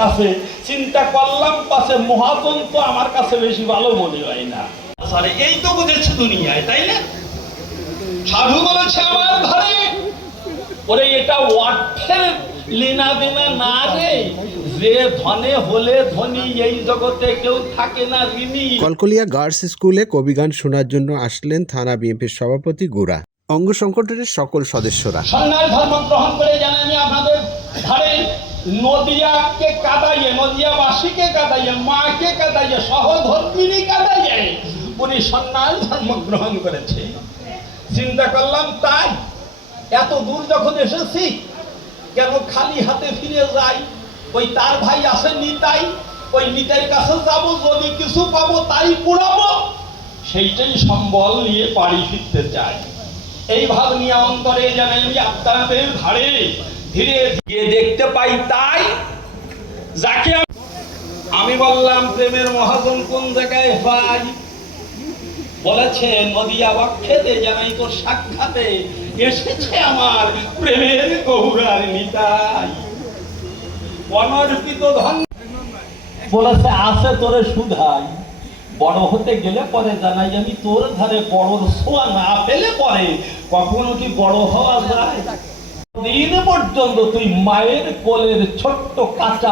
কাছে, চিন্তা করলাম পাশে মহাজন তো আমার কাছে বেশি ভালো মনে হয় না। আরে এই তো বুঝেছে দুনিয়ায়, তাই না? সাধু বলেছে আমার ঘরে, ওরে এটা অর্থের লেনা দেনা না রে, যে ধনে হলে ধনী এই জগতে কেউ থাকে না ঋণী। কলকলিয়া গার্লস স্কুলে কবিগান শোনার জন্য আসলেন থানা বিএনপির সভাপতি গুড়া, অঙ্গ সংগঠনের সকল সদস্যরা। সন্ন্যাস ধর্ম গ্রহণ করে জানেন আমি আপনাদের ধারে নদিয়াকে কাদাইয়ে, নদিয়াবাসীকে কাদাইয়ে, মাকে কাদাইয়ে, সহধর্মিনী কাদাইয়ে উনি সন্ন্যাস ধর্ম গ্রহণ করেছে। চিন্তা করলাম তাই এত দূর যখন এসেছি কেন খালি হাতে ফিরে যাই? ওই তার ভাই আছে নিতাই, ওই নিতাইয়ের কাছে যাব, যদি কিছু পাবো তাই পুরাবো, সেইটাই সম্বল নিয়ে বাড়ি ফিরতে চাই। এই ভাব নিয়ে অন্তরে জানাই আমি আপনাদের ধারে ধীরে ধীরে দেখতে পাই। তাই যাকে আমি বললাম প্রেমের মহাজন কোন জায়গায় পাই, বলেছে নদিয়া বক্ষেতে জানাই তোর সাক্ষাতে এসেছে আমার প্রেমের গৌরার নিতাই, অনর্পিত ধন বলেছে আছে তোরে সুধাই। বড় হতে গেলে পরে জানাই আমি তোর ধারে বড়র ছোঁয়া না পেলে পরে কখনো কি বড় হওয়া যায়? দিন পর্যন্ত তুই মায়ের কোলের ছোট্ট কাঁচা